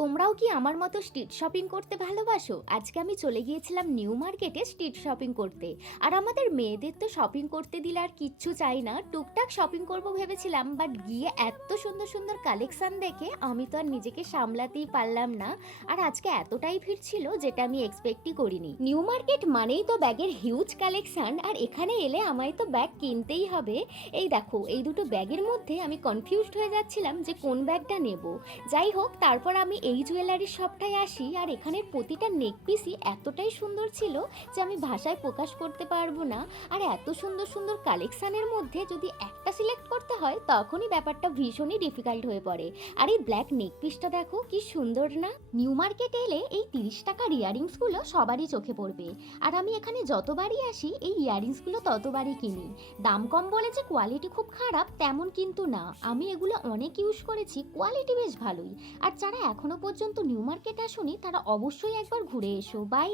তোমরাও কি আমার মতো স্ট্রিট শপিং করতে ভালোবাসো? আজকে আমি চলে গিয়েছিলাম নিউ মার্কেটে স্ট্রিট শপিং করতে। আর আমাদের মেয়েদের তো শপিং করতে দিলে আর কিচ্ছু চাই না, টুকটাক শপিং করব ভেবেছিলাম, বাট গিয়ে এত সুন্দর সুন্দর কালেকশন দেখে আমি তো আর নিজেকে সামলাতেই পারলাম না। আর আজকে এতটাই ভিড় ছিল যেটা আমি এক্সপেক্টই করিনি। নিউ মার্কেট মানেই তো ব্যাগের হিউজ কালেকশন, আর এখানে এলে আমায় তো ব্যাগ কিনতেই হবে। এই দেখো, এই দুটো ব্যাগের মধ্যে আমি কনফিউজড হয়ে যাচ্ছিলাম যে কোন ব্যাগটা নেব। যাই হোক, তারপর আমি এই জুয়েলারির শপটায় আসি, আর এখানের প্রতিটা নেক পিসই এতটাই সুন্দর ছিল যে আমি ভাষায় প্রকাশ করতে পারবো না। আর এত সুন্দর সুন্দর কালেকশানের মধ্যে যদি একটা সিলেক্ট করতে হয় তখনই ব্যাপারটা ভীষণই ডিফিকাল্ট হয়ে পড়ে। আর এই ব্ল্যাক নেক পিসটা দেখো কি সুন্দর না। নিউ মার্কেটে এলে এই 30 টাকার ইয়াররিংসগুলো সবারই চোখে পড়বে, আর আমি এখানে যতবারই আসি এই ইয়াররিংসগুলো ততবারই কিনি। দাম কম বলে যে কোয়ালিটি খুব খারাপ তেমন কিন্তু না, আমি এগুলো অনেক ইউজ করেছি, কোয়ালিটি বেশ ভালোই। আর যারা এখনো পর্যন্ত নিউ মার্কেট আসোনি তারা অবশ্যই একবার ঘুরে এসো। বাই।